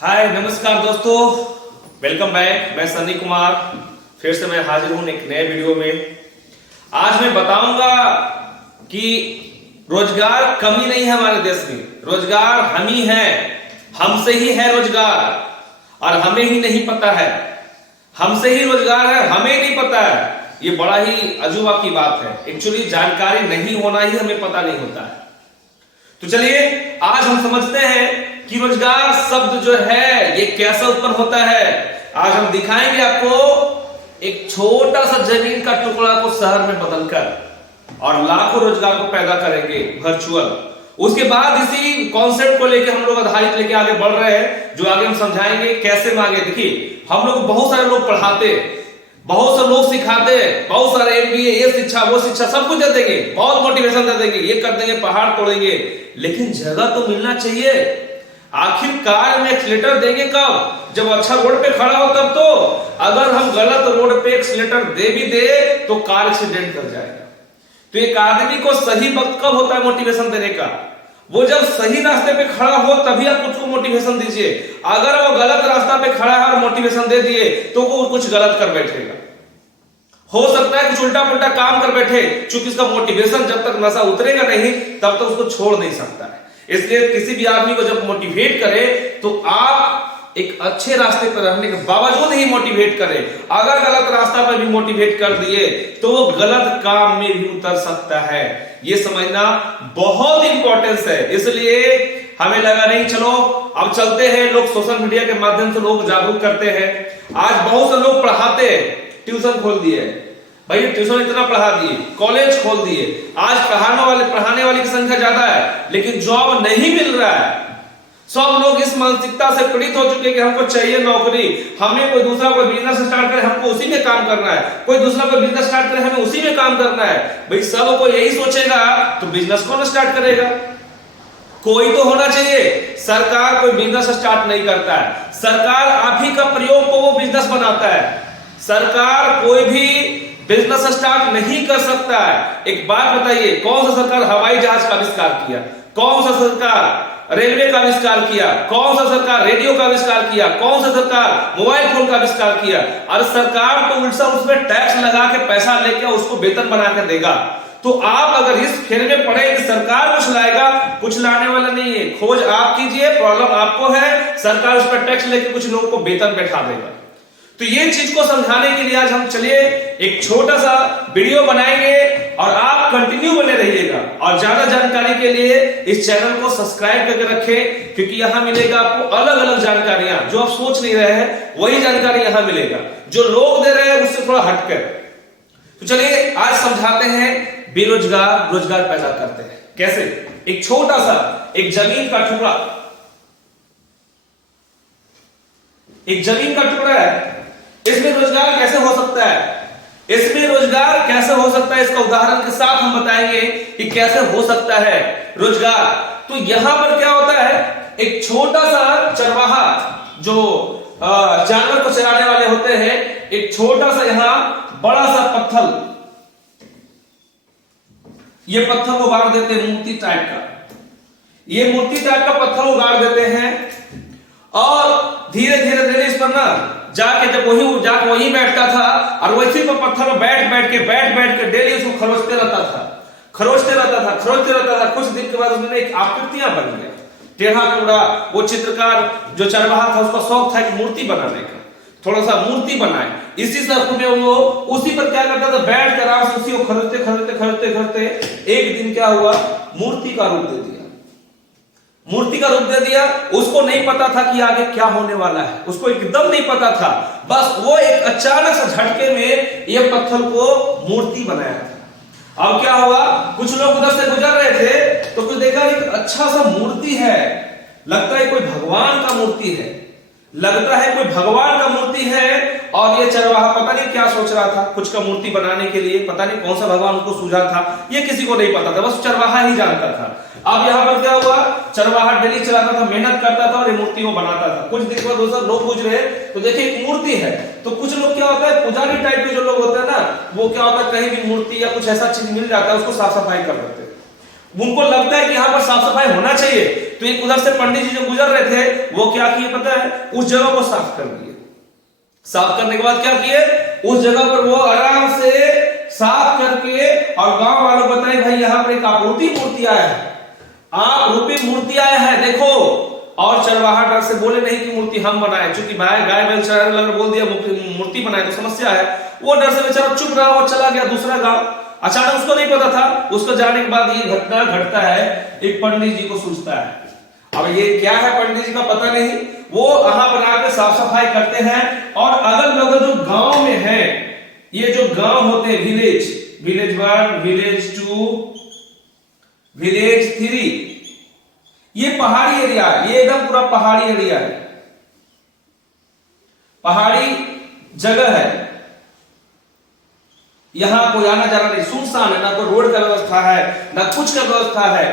हाय नमस्कार दोस्तों, welcome back. मैं सनी कुमार फिर से मैं हाजिर हूं एक नए वीडियो में। आज मैं बताऊंगा कि रोजगार कमी नहीं है हमारे देश में, रोजगार हम ही है, हमसे ही है रोजगार और हमें ही नहीं पता है। हमसे ही रोजगार है, हमें नहीं पता है। ये बड़ा ही अजूबा की बात है। एक्चुअली जानकारी नहीं होना ही हमें पता नहीं होता है। तो चलिए आज हम समझते हैं कि रोजगार शब्द जो है ये कैसे उत्पन्न होता है। आज हम दिखाएंगे आपको एक छोटा सा जमीन का टुकड़ा को शहर में बदलकर और लाखों रोजगार को पैदा करेंगे वर्चुअल। उसके बाद इसी कॉन्सेप्ट को लेकर हम लोग आधारित लेके आगे बढ़ रहे हैं, जो आगे हम समझाएंगे कैसे मांगे। देखिए हम लोग बहुत सारे लोग पढ़ाते, बहुत से लोग सिखाते, बहुत सारे एमबीए, ये शिक्षा वो शिक्षा सब कुछ दे देंगे, बहुत मोटिवेशन दे देंगे, ये कर देंगे, पहाड़ तोड़ेंगे, लेकिन जगह तो मिलना चाहिए। आखिरकार में एक्सीलेटर देंगे कब? जब अच्छा रोड पे खड़ा हो तब तो। अगर हम गलत रोड पे एक्सीलेटर दे भी दे तो कार एक्सीडेंट कर जाएगा। तो एक आदमी को सही वक्त कब होता है मोटिवेशन देने का? वो जब सही रास्ते पे खड़ा हो तभी आप उसको मोटिवेशन दीजिए। अगर वो गलत रास्ता पे खड़ा है और मोटिवेशन दे दिए तो वो कुछ गलत कर बैठेगा। हो सकता है कुछ उल्टा पुल्टा काम कर बैठे, क्योंकि इसका मोटिवेशन जब तक नशा उतरेगा नहीं तब तक उसको छोड़ नहीं सकता है। इसलिए किसी भी आदमी को जब मोटिवेट करे तो आप एक अच्छे रास्ते पर रहने के बावजूद ही मोटिवेट करें। अगर गलत रास्ता पर भी मोटिवेट कर दिए तो वो गलत काम में भी उतर सकता है। ये समझना बहुत इंपॉर्टेंस है। इसलिए हमें लगा नहीं चलो अब चलते हैं। लोग सोशल मीडिया के माध्यम से लोग जागरूक करते हैं। आज बहुत से लोग पढ़ाते हैं, ट्यूशन खोल दिए भाई, ट्यूशन इतना पढ़ा दिए, कॉलेज खोल दिए। आज पढ़ाने वाले की संख्या ज्यादा है, लेकिन जॉब नहीं मिल रहा है। सब लोग इस मानसिकता से पीड़ित हो चुके हैं कि हमको चाहिए नौकरी, हमें कोई दूसरा कोई बिजनेस स्टार्ट करे हमको उसी में काम करना है, कोई दूसरा कोई बिजनेस स्टार्ट करे हमें उसी में काम करना है। भाई सब को यही सोचेगा तो बिजनेस कौन स्टार्ट करेगा? कोई तो होना चाहिए। सरकार कोई बिजनेस स्टार्ट नहीं करता है, सरकार आप ही का प्रयोग को वो बिजनेस बनाता है। सरकार कोई भी बिजनेस स्टार्ट नहीं कर सकता है। एक बात बताइए, कौन सा सरकार हवाई जहाज का आविष्कार किया? कौन सा सरकार रेलवे का आविष्कार किया? कौन सा सरकार रेडियो का आविष्कार किया? कौन सा सरकार मोबाइल फोन का आविष्कार किया? और सरकार तो उल्टा उसमें टैक्स लगा के पैसा लेके उसको वेतन बना के देगा। तो आप अगर इस फेर में पड़े कि सरकार कुछ लाएगा, कुछ लाने वाला नहीं है। खोज आप कीजिए, प्रॉब्लम आपको है, सरकार उस पर टैक्स लेके कुछ लोगों को वेतन बैठा देगा। तो ये चीज को समझाने के लिए आज हम चलिए एक छोटा सा वीडियो बनाएंगे और आप कंटिन्यू बने रहिएगा। और ज्यादा जानकारी के लिए इस चैनल को सब्सक्राइब करके रखें, क्योंकि यहां मिलेगा आपको अलग अलग जानकारियां जो आप सोच नहीं रहे हैं, वही जानकारी यहां मिलेगा जो लोग दे रहे हैं उससे थोड़ा हटकर। तो चलिए आज समझाते हैं बेरोजगार रोजगार पैदा करते हैं कैसे। एक छोटा सा एक जमीन का टुकड़ा है, इसमें रोजगार कैसे हो सकता है? इसमें रोजगार कैसे हो सकता है इसका उदाहरण के साथ हम बताएंगे कि कैसे हो सकता है रोजगार। तो यहां पर क्या होता है, एक छोटा सा चरवाहा जो जानवर को चराने वाले होते हैं, एक छोटा सा यहां बड़ा सा पत्थर, ये पत्थर उगाड़ देते हैं मूर्ति टाइप का। ये मूर्ति टाइप का पत्थर उगाड़ देते हैं और धीरे धीरे इस पर ना जाके जब वही बैठता था और वैसे पर पत्थर में बैठ के डेली उसको खरोचते रहता था। कुछ दिन के बाद उसमें एक आकृतियां बन गया, टेढ़ा टूड़ा। वो चित्रकार जो चरवाहा था उसका शौक था एक मूर्ति बनाने का, थोड़ा सा मूर्ति बनाए। इसी सब में वो उसी पर क्या करता था, बैठ कर आराम से उसी को खरोचते एक दिन क्या हुआ, मूर्ति का रूप दे दिया। उसको नहीं पता था कि आगे क्या होने वाला है, उसको एकदम नहीं पता था। बस वो एक अचानक से झटके में ये पत्थर को मूर्ति बनाया था। अब क्या हुआ, कुछ लोग उधर से गुजर रहे थे तो कुछ देखा एक अच्छा सा मूर्ति है, लगता है कोई भगवान का मूर्ति है, और ये चरवाहा पता नहीं क्या सोच रहा था, कुछ का मूर्ति बनाने के लिए पता नहीं कौन सा भगवान उनको सूझा था, ये किसी को नहीं पता था, बस चरवाहा ही जानता था। अब यहाँ पर क्या हुआ, चरवाहा डेली चलाता था, मेहनत करता था और ये मूर्ति को बनाता था। कुछ दिन बाद दोस्तों लोग पूछ रहे तो देखिए एक मूर्ति है, तो कुछ लोग क्या होता है, पुजारी टाइप के जो लोग होते हैं ना, वो क्या होता है कहीं भी मूर्ति या कुछ ऐसा चीज मिल जाता है उसको साफ सफाई कर देते हैं। उनको लगता है कि यहाँ पर साफ सफाई होना चाहिए, तो एक उधर से पंडित जी जो गुजर रहे थे वो क्या किए पता है, उस जगह को साफ कर दिए। साफ करने के बाद क्या किए, उस जगह पर वो आराम से साफ करके और गांव वालों को बताए भाई यहाँ पर एक आपूर्ति मूर्ति आया है, आप रूपी मूर्ति आया है देखो। और चरवाहा डर से बोले नहीं कि मूर्ति हम बनाए, क्योंकि गाय बैल चराने लगा बोल दिया मूर्ति बनाए तो समस्या है। वो डर से बेचारा चुप रहा और चला गया दूसरा गांव। अचानक उसको नहीं पता था, उसको जाने के बाद ये घटना घटता है, एक पंडित जी को सूझता है। अब ये क्या है पंडित जी का पता नहीं, वो वहां बना के साफ सफाई करते हैं और अगल बगल जो गांव में है, ये जो गांव होते हैं विलेज 1, विलेज 2, विलेज 3, ये पहाड़ी एरिया है, ये एकदम पूरा पहाड़ी एरिया है, पहाड़ी जगह है। यहां कोई आना जाना नहीं, सुनसान है, ना कोई रोड का व्यवस्था है ना कुछ का व्यवस्था है।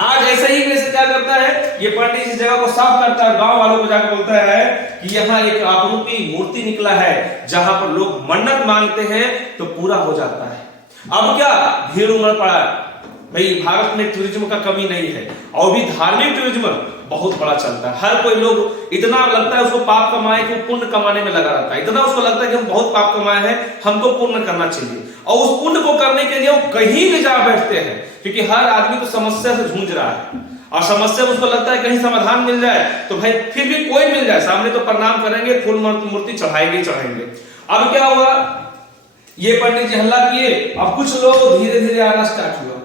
आज ऐसे ही वैसे क्या करता है, ये पंडित इस जगह को साफ करता है, गांव वालों को जाकर बोलता है कि यहाँ एक आपरूपी मूर्ति निकला है, जहां पर लोग मन्नत मांगते हैं तो पूरा हो जाता है। अब क्या भीड़ उमड़ पड़ा, भाई भारत में टूरिज्म का कमी नहीं है, और भी धार्मिक टूरिज्म बहुत बड़ा चलता है। हर कोई लोग इतना लगता है उसको पाप कमाए कि पुण्य कमाने में लगा रहता है, इतना उसको लगता है कि हम बहुत पाप कमाए हैं, हमको पुण्य करना चाहिए। और उस पुण्य को करने के लिए वो कहीं भी जा बैठते हैं, क्योंकि हर आदमी तो समस्या से जूझ रहा है और समस्या में उसको लगता है कहीं समाधान मिल जाए तो भाई फिर भी कोई मिल जाए सामने तो प्रणाम करेंगे, फूल मूर्ति चढ़ाएंगे चढ़ाएंगे। अब क्या हुआ, ये पंडित जी हल्ला किए, अब कुछ लोग धीरे धीरे आना स्टार्ट हुआ,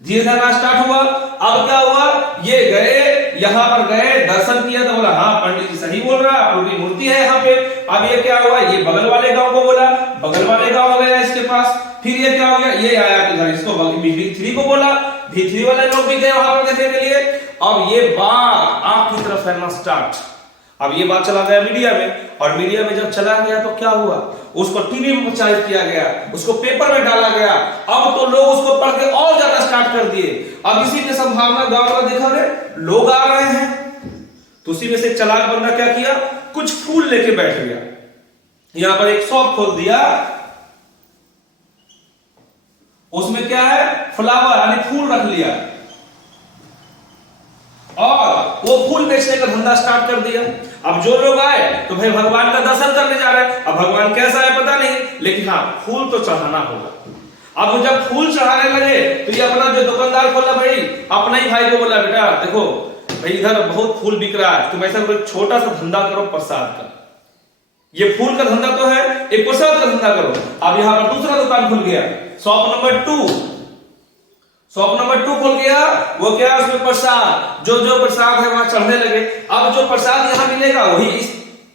धीरे धीरे आना स्टार्ट हुआ। अब क्या हुआ, ये गए यहाँ पर गए, दर्शन किया तो बोला हाँ पंडित जी सही बोल रहा है, आपकी मूर्ति है यहाँ पे। अब ये क्या हुआ, ये बगल वाले गांव को बोला, बगल वाले गांव गया इसके पास, फिर ये क्या हो गया, ये आया इधर, इसको V3 को बोला, V3 वाले लोग भी गए वहां पर देखने के लिए। अब ये बात आग की तरफ फैलना स्टार्ट, अब ये बात चला गया मीडिया में, और मीडिया में जब चला गया तो क्या हुआ, उसको टीवी में प्रचारित किया गया, उसको पेपर में डाला गया। अब तो लोग उसको पढ़ के और ज्यादा स्टार्ट कर दिए। अब इसी की संभावना गांव वाला देखा रहे लोग आ रहे हैं, तो उसी में से चालाक बंदा क्या किया, कुछ फूल लेके बैठ गया, यहां पर एक शॉप खोल दिया, उसमें क्या है फ्लावर यानी फूल रख लिया, और वो फूल बेचने का धंधा स्टार्ट कर दिया। अब जो लोग आए तो भाई भगवान का दर्शन करने जा रहे हैं, अब भगवान कैसा है पता नहीं, लेकिन हाँ फूल तो चढ़ाना होगा। अब जब फूल चढ़ाने लगे तो ये अपना जो दुकानदार खोला भाई, अपना ही भाई को बोला बेटा देखो भाई इधर बहुत फूल बिक रहा है, तुम ऐसा कोई छोटा सा धंधा करो प्रसाद का, ये फूल का धंधा तो है, एक प्रसाद का धंधा करो। अब यहाँ पर दूसरा दुकान खुल गया, शॉप नंबर 2 खुल गया। वो क्या उसमें प्रसाद, जो प्रसाद है वहां चढ़ने लगे। अब जो प्रसाद यहाँ मिलेगा वही इस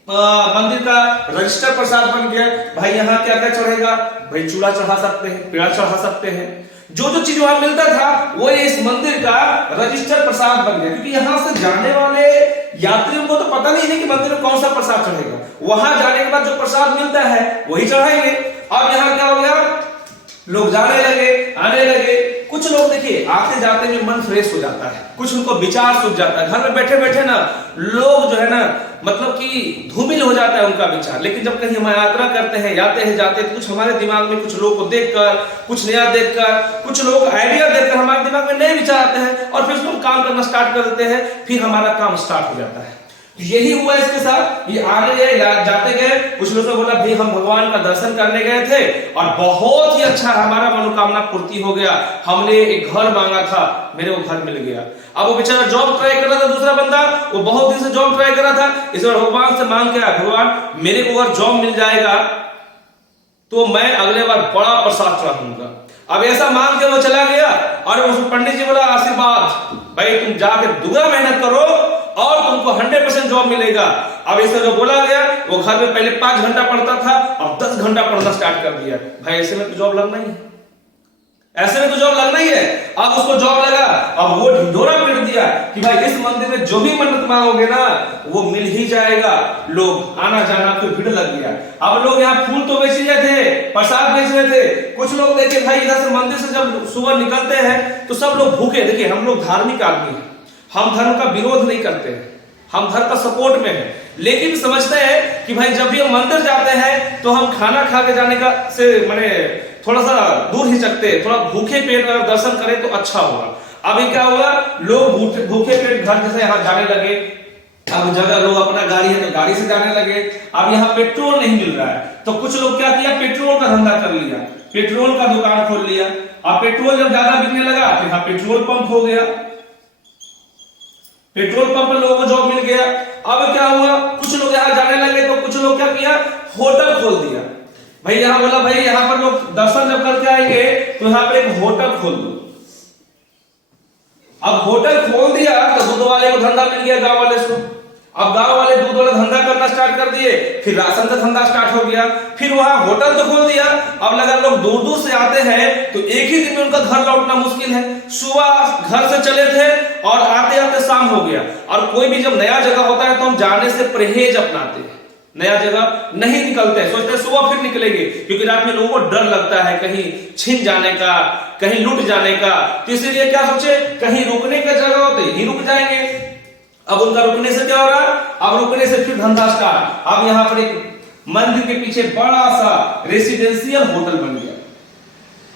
मंदिर का रजिस्टर प्रसाद बन गया। भाई यहाँ क्या क्या चढ़ेगा, भाई चूड़ा चढ़ा सकते हैं, पेड़ा चढ़ा सकते हैं, जो चीज वहां मिलता था वो इस मंदिर का रजिस्टर प्रसाद बन गया। क्योंकि यहाँ से जाने वाले यात्रियों को तो पता नहीं है कि मंदिर में कौन सा प्रसाद चढ़ेगा, वहां जाने के बाद जो प्रसाद मिलता है वही चढ़ाएंगे। अब यहाँ क्या हो गया, लोग जाने लगे आने लगे। कुछ लोग देखिए आते जाते में मन फ्रेश हो जाता है, कुछ उनको विचार सूझ जाता है, घर में बैठे बैठे ना लोग जो है ना मतलब कि धूमिल हो जाता है उनका विचार। लेकिन जब कहीं हम यात्रा करते हैं, जाते हैं जाते हैं, कुछ हमारे दिमाग में कुछ लोग को देखकर, कुछ नया देखकर, कुछ लोग आइडिया देखकर हमारे दिमाग में नए विचार आते हैं और फिर हम काम करना स्टार्ट कर देते हैं, फिर हमारा काम स्टार्ट हो जाता है। तो यही हुआ इसके साथ। ये आने गए जाते गए, कुछ लोगों ने बोला भाई हम भगवान का दर्शन करने गए थे और बहुत ही अच्छा हमारा मनोकामना पूर्ति हो गया, हमने एक घर मांगा था, मेरे को घर मिल गया। अब वो बेचारा जॉब ट्राई कर रहा था, दूसरा बंदा वो बहुत दिन से जॉब ट्राई कर रहा था, इस बार भगवान से मांग के आया, भगवान मेरे को अगर जॉब मिल जाएगा तो मैं अगले बार बड़ा प्रसाद चढ़ाऊंगा। अब ऐसा मांग के वो चला गया और उस पंडित जी बोला आशीर्वाद भाई तुम जाके दुगना मेहनत करो और तुमको 100% जॉब मिलेगा। अब इससे जो बोला गया, वो घर में पहले 5 घंटा पढ़ता था, अब 10 घंटा पढ़ना स्टार्ट कर दिया। भाई ऐसे में तो जॉब लगना ही है, ऐसे में तो जॉब लगना ही है। अब उसको जॉब लगा, अब वो ढिंढोरा पीट दिया कि भाई इस मंदिर में जो भी मन्नत मांगोगे ना वो मिल ही जाएगा। लोग आना जाना फिर भीड़ लग गया। अब लोग यहाँ फूल तो बेच रहे थे, प्रसाद बेच रहे थे। कुछ लोग देखे भाई इधर से मंदिर से जब सुबह निकलते हैं तो सब लोग भूखे। देखिए हम लोग धार्मिक आदमी हैं, हम धर्म का विरोध नहीं करते हैं, हम धर्म का सपोर्ट में हैं, लेकिन समझते हैं कि भाई जब भी हम मंदिर जाते हैं तो हम खाना खा के जाने का से माने थोड़ा सा दूर ही सकते हैं, थोड़ा भूखे पेट अगर दर्शन करें तो अच्छा होगा। अभी क्या हुआ, लोग भूखे पेट घर जैसे यहाँ जाने लगे। अब जगह लोग अपना गाड़ी है तो गाड़ी से जाने लगे। अब यहाँ पेट्रोल नहीं मिल रहा है तो कुछ लोग क्या किया, पेट्रोल का धंधा कर लिया, पेट्रोल का दुकान खोल लिया। अब पेट्रोल जब ज्यादा बिकने लगा तो यहाँ पेट्रोल पंप हो गया, पेट्रोल पंप पर लोगों को जॉब मिल गया। अब क्या हुआ, कुछ लोग यहाँ जाने लगे तो कुछ लोग क्या किया, होटल खोल दिया। भाई यहाँ बोला भाई यहाँ पर लोग दर्शन जब करके आएंगे तो यहाँ पर एक होटल खोल दो। अब होटल खोल दिया तो दूध वाले को धंधा मिल गया, गांव वाले को। अब गांव वाले दूध वाला धंधा करना स्टार्ट कर दिए, फिर राशन का धंधा स्टार्ट हो गया, फिर वहां होटल तो खोल दिया। अब लगा लोग दूर दूर से आते हैं तो एक ही दिन में उनका घर लौटना मुश्किल है। सुबह घर से चले थे और आते आते शाम हो गया। और कोई भी जब नया जगह होता है तो हम जाने से परहेज अपनाते हैं, नया जगह नहीं निकलते हैं, सोचते हैं सुबह फिर निकलेंगे, क्योंकि रात में लोगों को डर लगता है कहीं छिन जाने का, कहीं लूट जाने का। तो इसीलिए क्या सोचे, कहीं रुकने की जगह होते ही रुक जाएंगे। अब उनका रुकने से क्या हो रहा है, अब रुकने से फिर धंधा स्टार्ट। अब यहां पर एक मंदिर के पीछे बड़ा सा रेसिडेंशियल होटल बन गया,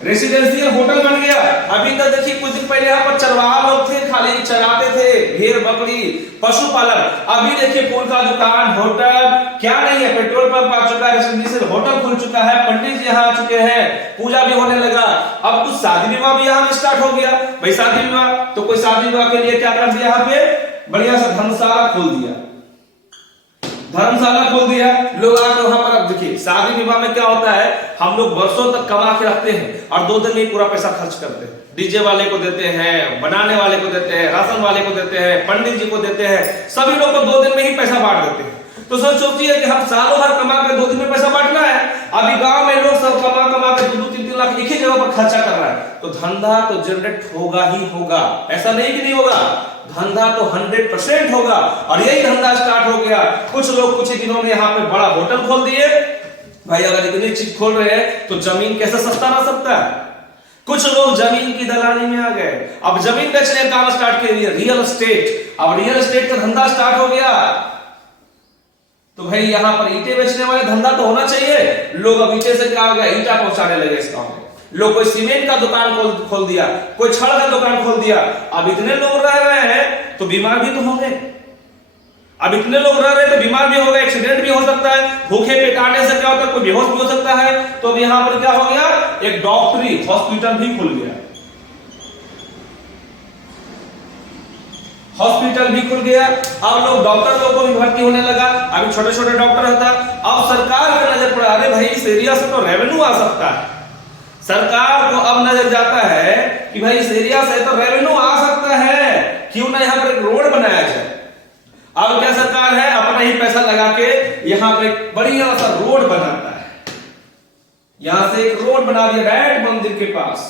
रेसिडेंशियल होटल बन गया। अभी तक देखिए कुछ दिन पहले यहाँ पर चरवाहा लोग थे, खाली चराते थे भेड़ बकरी, पशुपालन। अभी देखिए फूल का दुकान, होटल, क्या नहीं है, पेट्रोल पंप आ चुका है, रेसिडेंशियल होटल खुल चुका है, पंडित जी यहाँ आ चुके हैं, पूजा भी होने लगा। अब कुछ शादी विवाह भी यहाँ स्टार्ट हो गया। भाई शादी विवाह तो कोई शादी विवाह के लिए क्या कर दिया, यहाँ पे बढ़िया सा धर्मशाला खोल दिया, धर्मशाला खोल दिया। लोग आके वहां पर, अब देखिए शादी विवाह में क्या होता है, हम लोग वर्षों तक कमा के रखते हैं और 2 दिन में पूरा पैसा खर्च करते हैं। डीजे वाले को देते हैं, बनाने वाले को देते हैं, राशन वाले को देते हैं, पंडित जी को देते हैं, सभी लोग को 2 दिन में ही पैसा बांट देते हैं। तो सोचती है कि हम सालों भर कमा के 2 दिन में पैसा बांटना है। अभी गांव में लोग सब कमा के 2-3 लाख एक ही जगह पर खर्चा कर रहा है, तो धंधा तो जनरेट होगा ही होगा, ऐसा नहीं कि नहीं होगा, धंधा तो 100% होगा। और यही धंधा स्टार्ट हो गया। कुछ लोग कुछ ही दिनों में यहाँ पे बड़ा होटल खोल दिए। भाई अगर इतनी चीज खोल रहे हैं तो जमीन कैसे सस्ता रह सकता है। कुछ लोग जमीन की दलाली में आ गए, अब जमीन बेचने का काम स्टार्ट कर दिया, रियल एस्टेट। अब रियल एस्टेट का धंधा स्टार्ट हो गया तो भाई यहाँ पर ईंटें बेचने वाले धंधा तो होना चाहिए। लोग अब ईंटे से क्या हो गया, ईंटा पहुंचाने लगे इस गांव में। लोग कोई सीमेंट का दुकान खोल दिया, कोई छड़ का दुकान खोल दिया। अब इतने लोग रह रहे हैं तो बीमार भी तो होंगे, अब इतने लोग रह रहे हैं तो बीमार भी हो गए, एक्सीडेंट भी हो सकता है, भूखे पेट आने से क्या होता है, कोई बेहोश भी हो सकता है। तो अब यहाँ पर क्या हो गया, एक डॉक्टरी हॉस्पिटल भी खुल गया, हॉस्पिटल भी खुल गया। अब लोग डॉक्टर लोगों को भी भर्ती होने लगा। अभी छोटे छोटे डॉक्टर रहता। अब सरकार को नजर पड़ा, अरे भाई इस एरिया से तो रेवेन्यू आ सकता है। सरकार को अब नजर जाता है कि भाई इस एरिया से तो रेवेन्यू आ सकता है, क्यों ना यहाँ पर एक रोड बनाया जाए। अब क्या सरकार है, अपना ही पैसा लगा के यहाँ पर एक बढ़िया सा रोड बनाता है। यहां से एक रोड बना दिया डायरेक्ट मंदिर के पास।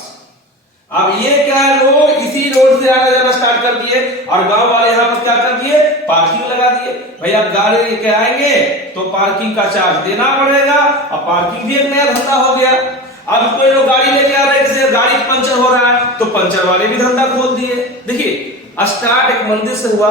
अब ये क्या है, लोग इसी रोड से आने जाना स्टार्ट कर दिए और गांव वाले यहाँ पर क्या कर दिए, पार्किंग लगा दिए। भाई अब गाड़ी लेके आएंगे तो पार्किंग का चार्ज देना पड़ेगा। अब पार्किंग भी एक नया धंधा हो गया। अब कोई लोग गाड़ी लेके आ रहे हैं, जैसे गाड़ी पंचर हो रहा है तो पंचर वाले भी धंधा खोल दिए। देखिए स्टार्ट एक मंदिर से हुआ,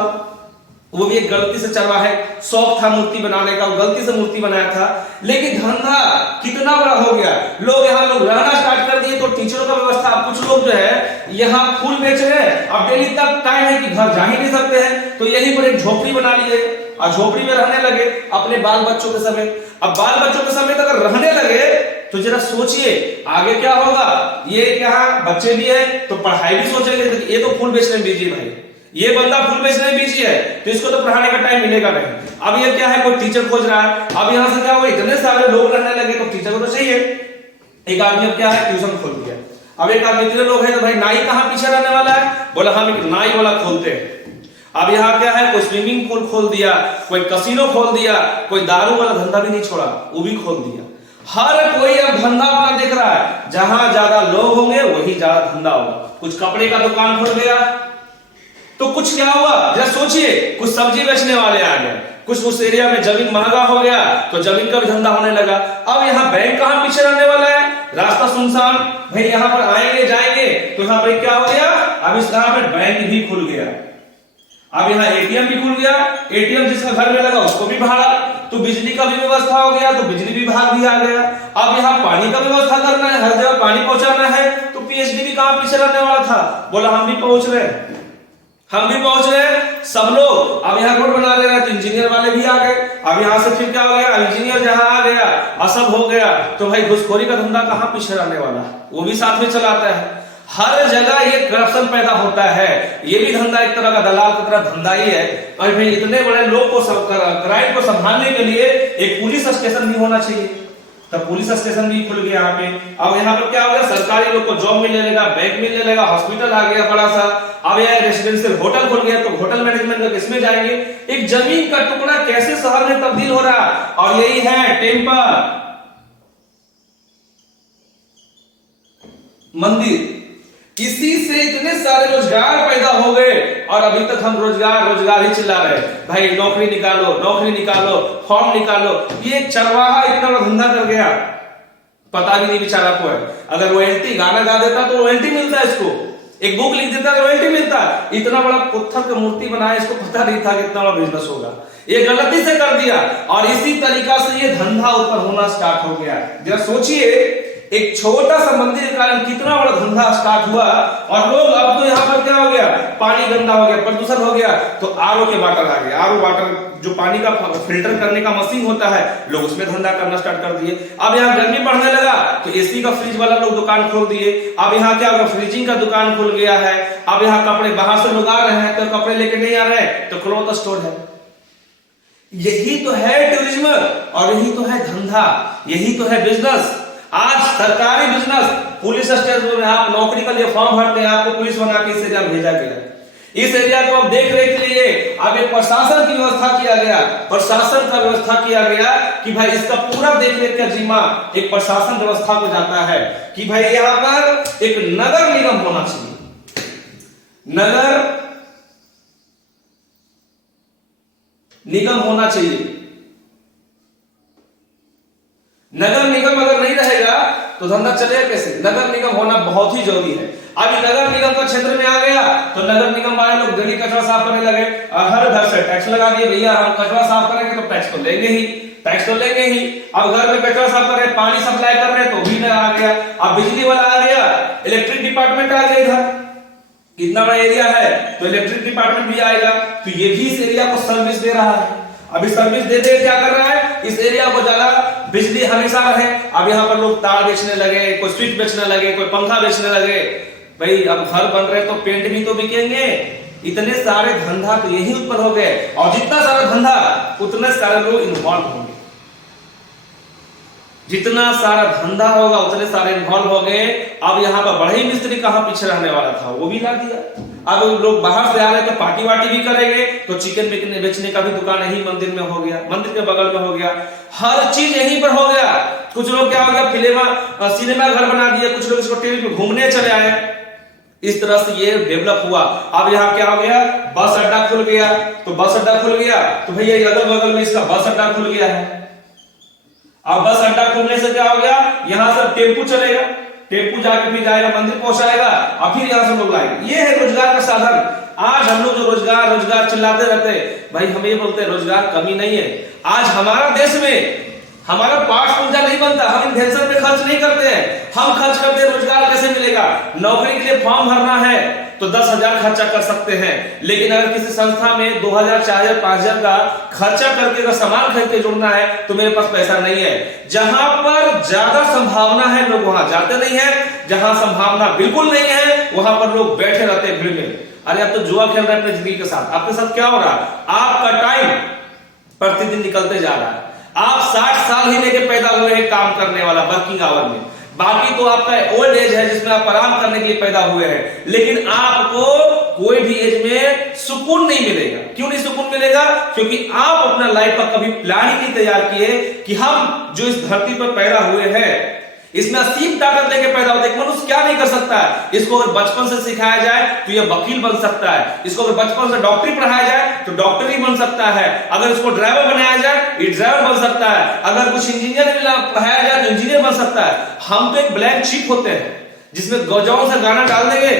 वो भी एक गलती से चरवाहे शौक था मूर्ति बनाने का, वो गलती से मूर्ति बनाया था, लेकिन धंधा कितना बड़ा हो गया। लोग यहाँ लोग रहना स्टार्ट कर दिए तो टीचरों का व्यवस्था। कुछ लोग जो है यहाँ फूल बेच रहे हैं, अब डेली तक टाइम है कि घर जा ही नहीं सकते हैं तो यहीं पर एक झोपड़ी बना लिए और झोपड़ी में रहने लगे अपने बाल बच्चों के समेत। अब बाल बच्चों के समेत अगर रहने लगे तो जरा सोचिए आगे क्या होगा। ये क्या बच्चे भी है तो पढ़ाई भी सोचेंगे, ये तो फूल बेचने में बिजी भाई, ये बंदा फूल बेचने में बिजी है तो इसको तो पढ़ाने का टाइम मिलेगा नहीं। अब ये क्या है, कोई टीचर खोज रहा है। अब यहां से क्या हुआ, इतने सारे लोग रहने लगे तो टीचर को तो चाहिए। एक आदमी अब क्या है, ट्यूशन खोल दिया। अब एक आदमी, इतने लोग हैं तो भाई नाई कहां पीछे रहने वाला है, बोला हम एक नाई वाला खोलते हैं। अब यहाँ क्या है, कोई स्विमिंग पूल खोल दिया, कोई कसिनो खोल दिया, कोई दारू वाला धंधा भी नहीं छोड़ा, वो भी खोल दिया। हर कोई अब धंधा अपना देख रहा है, जहां ज्यादा लोग होंगे वही ज्यादा धंधा होगा। कुछ कपड़े का दुकान खोल गया तो कुछ क्या हुआ, जरा सोचिए, कुछ सब्जी बेचने वाले आ गए, कुछ उस एरिया में जमीन महंगा हो गया तो जमीन का भी धंधा होने लगा। अब यहाँ बैंक कहां पीछे रहने वाला है, रास्ता सुनसान, भाई यहाँ पर आएंगे जाएंगे तो यहाँ पर क्या हो गया, अब इस यहाँ पर बैंक भी खुल गया। अब यहाँ एटीएम भी खुल गया, एटीएम जिसका घर में लगा उसको भी भाड़ा। तो बिजली का भी व्यवस्था हो गया, तो बिजली विभाग भी आ गया। अब यहाँ पानी का व्यवस्था करना है, हर जगह पानी पहुंचाना है, तो पीएचडी भी कहां पीछे रहने वाला था, बोला हम भी पहुंच रहे, हम भी पहुंच रहे सब लोग। अब यहाँ रोड बना रहे हैं तो इंजीनियर वाले भी आ गए। अब यहाँ से फिर क्या हो गया, इंजीनियर जहां आ गया असब हो गया, तो भाई घुसखोरी का धंधा कहां पीछे रहने वाला, वो भी साथ में चलाता है। हर जगह ये करप्शन पैदा होता है, ये भी धंधा एक तरह का दलाल की तरह धंधा ही है। और भाई इतने बड़े लोग को क्राइम को संभालने के लिए एक पुलिस स्टेशन भी होना चाहिए, तब पुलिस स्टेशन भी खुल गया यहाँ पे। अब यहाँ पर क्या हो गया, सरकारी लोग को जॉब मिलने लगा, बैंक मिलने लगा, हॉस्पिटल आ गया बड़ा सा। अब यह रेसिडेंशियल होटल खुल गया, तो होटल मैनेजमेंट का किसमें जाएंगे। एक जमीन का टुकड़ा कैसे शहर में तब्दील हो रहा, और यही है टेम्पल मंदिर। इसी से इतने सारे रोजगार पैदा हो गए, और अभी तक हम रोजगार रोजगार ही चिल्ला रहे, भाई नौकरी निकालो, नौकरी निकालो, फॉर्म निकालो। ये चरवाहा इतना बड़ा धंधा कर गया, पता भी नहीं बेचारा को है। अगर रॉयल्टी गाना गा देता तो रॉयल्टी मिलता है इसको, एक बुक लिख देता तो रॉयल्टी मिलता। इतना बड़ा पत्थर का मूर्ति बनाया, इसको पता नहीं था कि इतना बड़ा बिजनेस होगा, ये गलती से कर दिया, और इसी तरीका से ये धंधा उत्पन्न होना स्टार्ट हो गया। जरा सोचिए, एक छोटा सा मंदिर के कारण कितना बड़ा धंधा स्टार्ट हुआ, और लोग अब तो यहाँ पर क्या हो गया, पानी गंदा हो गया, प्रदूषण हो गया, तो आरओ के वाटर आ गए। आरओ वाटर जो पानी का फिल्टर करने का मशीन होता है, लोग उसमें धंधा करना स्टार्ट कर दिए। अब यहाँ गर्मी बढ़ने लगा तो एसी का फ्रिज वाला लोग दुकान खोल दिए। अब यहाँ क्या होगा, फ्रिजिंग का दुकान खुल गया है। अब यहाँ कपड़े बाहर से लोग आ रहे हैं तो कपड़े लेके नहीं आ रहे तो क्लॉथ स्टोर है। यही तो है टूरिज्म, और यही तो है धंधा, यही तो है बिजनेस। आज सरकारी बिजनेस, पुलिस स्टेशन में आप नौकरी के लिए फॉर्म भरते हैं, आपको पुलिस बना के इस एरिया में भेजा गया। इस एरिया को अब देख रेख के लिए अब एक प्रशासन की व्यवस्था किया गया, प्रशासन का व्यवस्था किया गया कि भाई इसका पूरा देख रेख का जिम्मा एक प्रशासन व्यवस्था को जाता है, कि भाई यहाँ पर एक नगर निगम होना चाहिए, नगर निगम होना चाहिए। नगर निगम अगर नहीं रहेगा तो धंधा चलेगा कैसे, नगर निगम होना बहुत ही जरूरी है। अभी नगर निगम का क्षेत्र में आ गया तो नगर निगम वाले लोग गली कचरा साफ करने लगे, और हर घर से टैक्स लगा दिए, भैया हम कचरा साफ करेंगे तो टैक्स तो लेंगे ही, टैक्स तो लेंगे ही। अब घर में कचरा साफ कर रहे, पानी सप्लाई कर रहे तो भी आ गया, अब बिजली वाला आ गया, इलेक्ट्रिक डिपार्टमेंट आ गया, इधर कितना बड़ा एरिया है तो इलेक्ट्रिक डिपार्टमेंट भी आएगा, तो ये भी इस एरिया को सर्विस दे रहा है। अभी सर्विस दे दे क्या कर रहा है, इस एरिया को ज्यादा बिजली हमेशा रहे। अब यहाँ पर लोग तार बेचने लगे, कोई स्विच बेचने लगे, कोई पंखा बेचने लगे। भाई अब घर बन रहे तो पेंट भी तो बिकेंगे। इतने सारे धंधा तो यही उत्पन्न हो गए, और जितना सारा धंधा उतने सारे लोग इन्वॉल्व होंगे, जितना सारा धंधा होगा उतने सारे इन्वॉल्व हो गए। अब यहाँ पर बढ़ई मिस्त्री कहाँ पीछे रहने वाला था, वो भी ला दिया। अब लोग बाहर से आ रहे तो पार्टी वार्टी भी करेंगे, तो चिकन बेचने का भी दुकान यही मंदिर में हो गया, मंदिर के बगल में हो गया, हर चीज यहीं पर हो गया। कुछ लोग क्या हो गया, सिनेमा घर बना दिया, कुछ लोग इसको टीवी पे घूमने चले आए। इस तरह से ये डेवलप हुआ। अब यहाँ क्या हो गया, बस अड्डा खुल गया, तो बस अड्डा खुल गया तो भैया अगल बगल में इसका बस अड्डा खुल गया है। अब बस अड्डा खुलने से क्या हो गया, यहां से टेम्पू चलेगा, टेम्पू जाके भी जाएगा, मंदिर पहुंचाएगा, और फिर यहां से लोग लाएंगे। ये है रोजगार का साधन। आज हम लोग जो रोजगार रोजगार चिल्लाते रहते हैं, भाई हम ये बोलते हैं रोजगार कमी नहीं है। आज हमारा देश में हमारा पाठ पूजा नहीं बनता, हम इन्वेंशन पे खर्च नहीं करते हैं, हम खर्च करते हैं रोजगार कैसे मिलेगा। नौकरी के लिए फॉर्म भरना है तो 10,000 खर्चा कर सकते हैं, लेकिन अगर किसी संस्था में 2,000, 4,000, 5,000 का खर्चा करके अगर सामान खरीद के जुड़ना है तो मेरे पास पैसा नहीं है। जहां पर ज्यादा संभावना है लोग वहां जाते नहीं है, जहां संभावना बिल्कुल नहीं है वहां पर लोग बैठे रहते हैं भीड़ में। अरे आप तो जुआ खेल रहे हैं अपनी जिंदगी के साथ। आपके साथ क्या हो रहा है, आपका टाइम प्रतिदिन निकलते जा रहा है। आप 60 साल ही लेके पैदा हुए हैं काम करने वाला, वर्किंग आवर में, बाकी तो आपका ओल्ड एज है जिसमें आप आराम करने के लिए पैदा हुए हैं। लेकिन आपको कोई भी एज में सुकून नहीं मिलेगा। क्यों नहीं सुकून मिलेगा, क्योंकि आप अपना लाइफ का कभी प्लान ही नहीं तैयार किए कि हम जो इस धरती पर पैदा हुए हैं इसमें असीम ताकत लेके पैदा होते। मनुष्य क्या नहीं कर सकता है, इसको अगर बचपन से सिखाया जाए तो यह वकील बन सकता है, इसको अगर बचपन से डॉक्टरी पढ़ाया जाए तो डॉक्टर ही बन सकता है, अगर इसको ड्राइवर बनाया जाए ये ड्राइवर बन सकता है, अगर कुछ इंजीनियर पढ़ाया जाए तो इंजीनियर बन सकता है। हम तो एक ब्लैंक शीट होते हैं जिसमें गौजाओं से गाना डाल देंगे,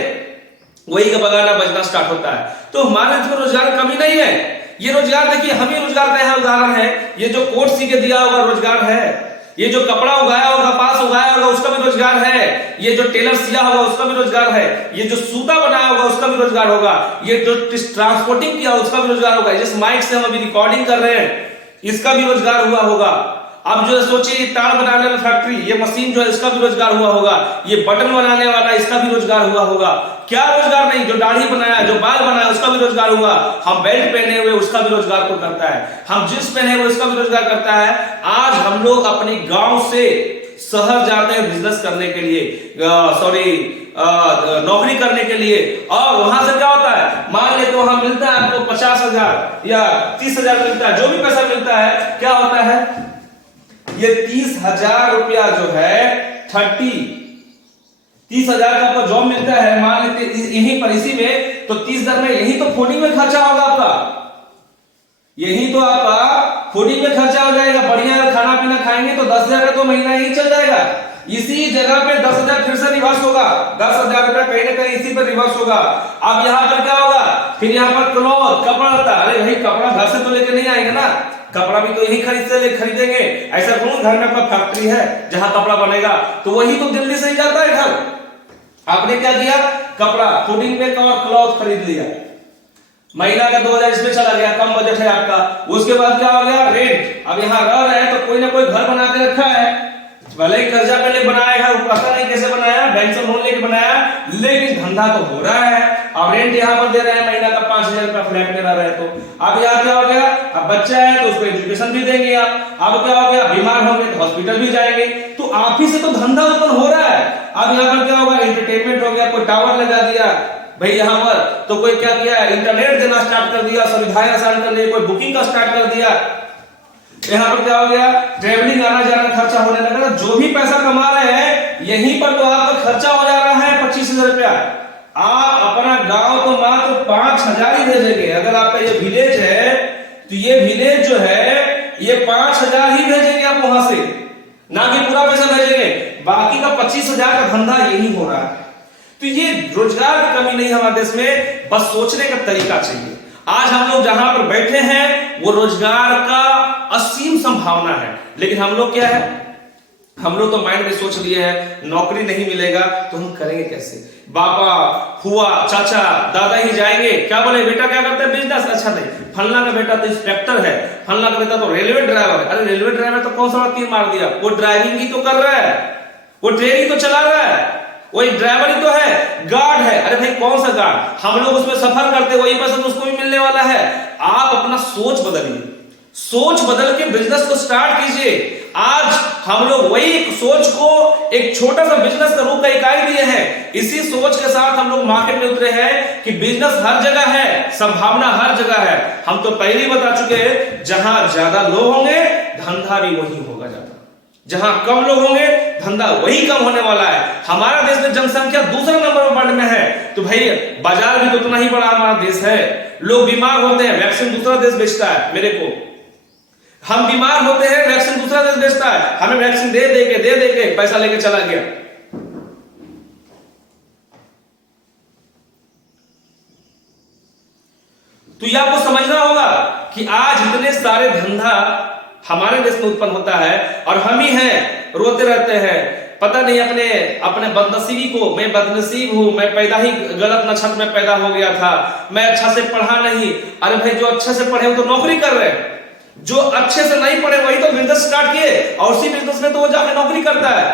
वही का बगाना बजना स्टार्ट होता है। तो हमारे इसमें रोजगार कमी नहीं है, ये रोजगार देखिए, हम ही रोजगार का यहाँ उदाहरण है। ये जो कोट सी के दिया होगा रोजगार है, ये जो कपड़ा उगाया होगा, कपास उगाया होगा, उसका भी रोजगार है। ये जो टेलर सिया होगा उसका भी रोजगार है। ये जो सूता बनाया होगा उसका भी रोजगार होगा। ये जो ट्रांसपोर्टिंग किया उसका भी रोजगार होगा। जिस माइक से हम अभी रिकॉर्डिंग कर रहे हैं इसका भी रोजगार हुआ होगा। अब जो सोचिए तार बनाने वाला फैक्ट्री, ये मशीन जो है इसका भी रोजगार हुआ होगा। ये बटन बनाने वाला इसका भी रोजगार हुआ होगा। क्या रोजगार नहीं, जो दाढ़ी बनाया, जो बाल बनाया उसका भी रोजगार हुआ। हम बेल्ट पहने हुए उसका भी रोजगार को करता है। हम जींस पहने हुए उसका भी रोजगार करता है। आज हम लोग अपने गांव से शहर जाते हैं बिजनेस करने के लिए, नौकरी करने के लिए, और वहां से क्या होता है, मान ले तो वहां मिलता है आपको 50,000 या 30,000 मिलता है, जो भी पैसा मिलता है क्या होता है, ये 30,000 रुपया जो है 30,000 का आपको जॉब मिलता है, मान लेते यहीं पर इसी में, तो 30,000 में यही तो फूडिंग में खर्चा होगा आपका, यही तो आपका फूडिंग में खर्चा हो जाएगा। बढ़िया खाना पीना खाएंगे तो 10,000 का तो महीना ही चल जाएगा। इसी जगह पे 10,000 फिर से रिवर्स होगा, 10,000 रुपया कहीं ना कहीं इसी पर रिवर्स होगा। अब यहाँ पर क्या होगा, फिर यहाँ पर क्लॉथ कपड़ा आता है। अरे भाई कपड़ा घर से तो लेके नहीं आएंगे ना, कपड़ा भी तो यही खरीदेंगे। ऐसा कौन घर में आपका फैक्ट्री है जहां कपड़ा बनेगा, तो वही तो दिल्ली से ही जाता है घर। आपने क्या किया, कपड़ा फूडिंग में क्लॉथ खरीद लिया, महीना का 2,000 इसमें चला गया, कम बजट है आपका। उसके बाद क्या हो गया, रेंट। अब यहाँ रह रहे हैं तो कोई ना कोई घर बना के रखा है, भले ही कर्जा पे ले बनाया है, पता नहीं कैसे बनाया, बैंक से लोन लेके बनाया, लेकिन धंधा तो हो रहा है। अब रेंट यहाँ पर दे रहे हैं महीना का 5,000 रुपया फ्लैट में रह रहे हैं। तो अब यहाँ क्या हो गया, अब बच्चा है तो उसको एजुकेशन भी देंगे आप। अब क्या हो गया, बीमार होंगे तो हॉस्पिटल भी जाएंगे, तो आप ही से तो धंधा उत्पन्न हो रहा है। अब यहाँ पर क्या होगा, एंटरटेनमेंट हो गया, कोई टावर लगा दिया भाई यहाँ पर, तो कोई क्या किया, इंटरनेट देना स्टार्ट कर दिया, सुविधाएं आसान कर दी, कोई बुकिंग का स्टार्ट कर दिया। यहाँ पर क्या हो गया, ट्रेवलिंग आना जाना खर्चा होने लगा। जो भी पैसा कमा रहे हैं यहीं पर तो आपका खर्चा हो जा रहा है 25,000 रुपया। आप अपना गांव तो मात्र 5,000 ही भेजेंगे। अगर आपका ये विलेज है तो ये विलेज जो है ये 5,000 ही भेजेंगे आप वहां से, ना कि पूरा पैसा भेजेंगे। बाकी का 25,000 का धंधा यही हो रहा है। तो ये रोजगार की कमी नहीं हमारे देश में, बस सोचने का तरीका चाहिए। आज हम लोग जहां पर बैठे हैं वो रोजगार का असीम संभावना है, लेकिन हम लोग क्या है, हम लोग तो माइंड में सोच लिए हैं नौकरी नहीं मिलेगा तो हम करेंगे कैसे। बाबा हुआ चाचा दादा ही जाएंगे, क्या बोले बेटा क्या करते हैं, बिजनेस। अच्छा नहीं, फलना का बेटा तो इंस्पेक्टर है, फलना का बेटा तो रेलवे ड्राइवर है। अरे रेलवे ड्राइवर तो कौन सा तीर मार दिया, वो ड्राइविंग ही तो कर रहा है, वो ट्रेन ही तो चला रहा है, वही ड्राइवर ही तो है, गार्ड है। अरे भाई कौन सा गार्ड, हम लोग उसमें सफर करते, वही पैसा तो उसको भी मिलने वाला है। आप अपना सोच बदलिए, सोच बदल के बिजनेस को स्टार्ट कीजिए। आज हम लोग वही सोच को एक छोटा सा बिजनेस का रूप का इकाई दिए हैं। इसी सोच के साथ हम लोग मार्केट में उतरे हैं कि बिजनेस हर जगह है, संभावना हर जगह है। हम तो पहले ही बता चुके हैं, जहां ज्यादा लोग होंगे धंधा भी वही होगा ज्यादा, जहां कम लोग होंगे धंधा वही कम होने वाला है। हमारा देश में जनसंख्या दूसरे नंबर पर में है, तो भाई बाजार भी तो उतना ही बड़ा हमारा देश है। लोग बीमार होते हैं, वैक्सीन दूसरा देश बेचता है मेरे को, हम बीमार होते हैं, वैक्सीन दूसरा देश बेचता है, हमें वैक्सीन दे के पैसा लेके चला गया। तो ये आपको समझना होगा कि आज इतने सारे धंधा हमारे देश में उत्पन्न होता है और हम ही हैं रोते रहते हैं, पता नहीं अपने बदनसीबी को, मैं बदनसीब हूं, मैं पैदा ही गलत नक्षत्र में पैदा हो गया था, मैं अच्छा से पढ़ा नहीं। अरे भाई जो अच्छे से पढ़े वो तो नौकरी कर रहे हैं, जो अच्छे से नहीं पढ़े वही तो बिजनेस स्टार्ट किए और उसी बिजनेस में तो वो जाके नौकरी करता है।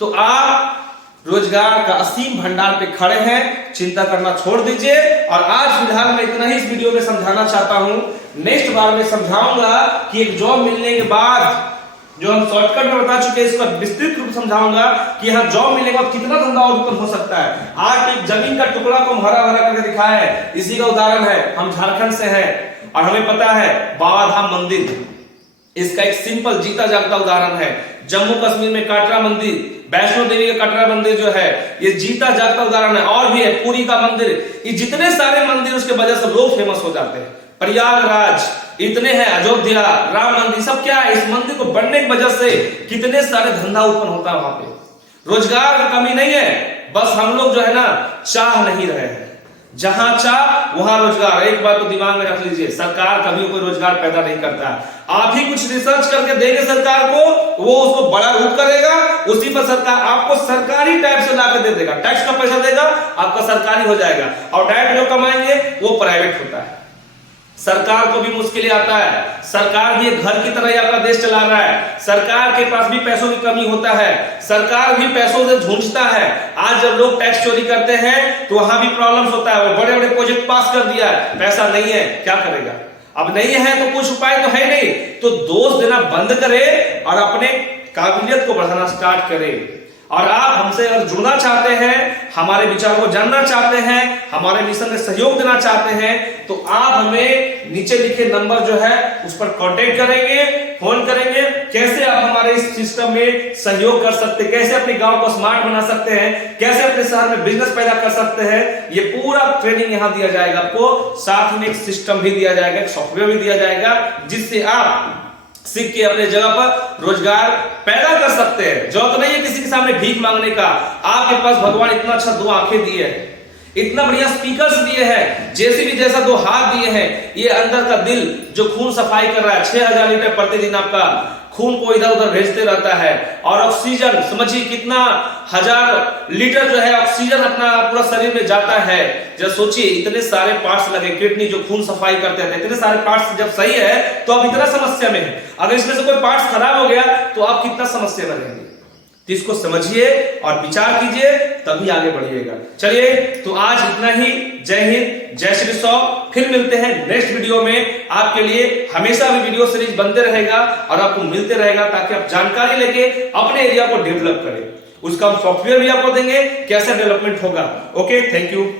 तो आप रोजगार का असीम भंडार पे खड़े हैं, चिंता करना छोड़ दीजिए। और आज फिलहाल मैं इतना ही इस वीडियो में समझाना चाहता हूं, नेक्स्ट बार में समझाऊंगा कि एक जॉब मिलने के बाद, जो हम शॉर्टकट में बता चुके हैं, इसका विस्तृत रूप समझाऊंगा कि यहाँ जॉब मिलने के बाद कितना धंधा और उत्पन्न हो सकता है। आज एक जमीन का टुकड़ा को हम हरा भरा करके दिखाया है, इसी का उदाहरण है। हम झारखंड से हैं और हमें पता है बाबा धाम मंदिर इसका एक सिंपल जीता जागता उदाहरण है। जम्मू कश्मीर में काटरा मंदिर, वैष्णो देवी का कटरा मंदिर जो है ये जीता जागता उदाहरण है। और भी है पुरी का मंदिर, ये जितने सारे मंदिर उसके वजह से लोग फेमस हो जाते हैं। प्रयागराज इतने हैं, अयोध्या, राम मंदिर, सब क्या है, इस मंदिर को बनने की वजह से कितने सारे धंधा उत्पन्न होता है। वहां पे रोजगार की कमी नहीं है, बस हम लोग जो है ना चाह नहीं रहे हैं। जहां चाह वहां रोजगार। एक बात तो दिमाग में रख लीजिए, सरकार कभी कोई रोजगार पैदा नहीं करता। आप ही कुछ रिसर्च करके देंगे सरकार को, वो उसको बड़ा रूप करेगा, उसी पर सरकार आपको सरकारी टैक्स ला के दे देगा, टैक्स का पैसा देगा, आपका सरकारी हो जाएगा। और डायरेक्ट जो कमाएंगे वो प्राइवेट होता है। सरकार को भी मुश्किलें आता है, सरकार भी एक घर की तरह ही अपना देश चला रहा है, सरकार के पास भी पैसों की कमी होता है, सरकार भी पैसों से झूठता है। आज जब लोग टैक्स चोरी करते हैं तो वहां भी प्रॉब्लम्स होता है। वो बड़े बड़े प्रोजेक्ट पास कर दिया है, पैसा नहीं है, क्या करेगा? अब नहीं है तो कुछ उपाय तो है नहीं, तो दोष देना बंद करे और अपने काबिलियत को बढ़ाना स्टार्ट करे। और आप हमसे अगर जुड़ना चाहते हैं, हमारे विचारों को जानना चाहते हैं, हमारे मिशन में सहयोग देना चाहते हैं, तो आप हमें नीचे लिखे नंबर जो है उस पर कांटेक्ट करेंगे, फोन करेंगे। कैसे आप हमारे इस सिस्टम में सहयोग कर सकते हैं, कैसे अपने गांव को स्मार्ट बना सकते हैं, कैसे अपने शहर में बिजनेस पैदा कर सकते हैं, ये पूरा ट्रेनिंग यहां दिया जाएगा आपको। साथ में एक सिस्टम भी दिया जाएगा, एक सॉफ्टवेयर भी दिया जाएगा, जिससे आप सीख के अपने जगह पर रोजगार पैदा कर सकते हैं। जरूरत नहीं है किसी के सामने भीख मांगने का। आपके पास भगवान इतना अच्छा 2 आंखें दिए हैं, इतना बढ़िया स्पीकर्स दिए हैं, जेसीबी जैसा 2 हाथ दिए हैं, ये अंदर का दिल जो खून सफाई कर रहा है, 6000 लीटर प्रतिदिन आपका खून को इधर उधर भेजते रहता है। और ऑक्सीजन समझिए कितना 1000 लीटर जो है ऑक्सीजन अपना पूरा शरीर में जाता है। जब सोचिए इतने सारे पार्ट्स लगे, किडनी जो खून सफाई करते हैं, इतने सारे पार्ट्स जब सही है तो आप इतना समस्या में है। अगर इसमें से कोई पार्ट्स खराब हो गया तो आप कितना समस्या में रहेंगे। तो इसको समझिए और विचार कीजिए, तभी आगे बढ़िएगा। चलिए तो आज इतना ही। जय हिंद, जय श्री 100। फिर मिलते हैं नेक्स्ट वीडियो में। आपके लिए हमेशा भी वीडियो सीरीज बनते रहेगा और आपको मिलते रहेगा, ताकि आप जानकारी लेके अपने एरिया को डेवलप करें। उसका हम सॉफ्टवेयर भी आपको देंगे, कैसे डेवलपमेंट होगा। Okay, thank you.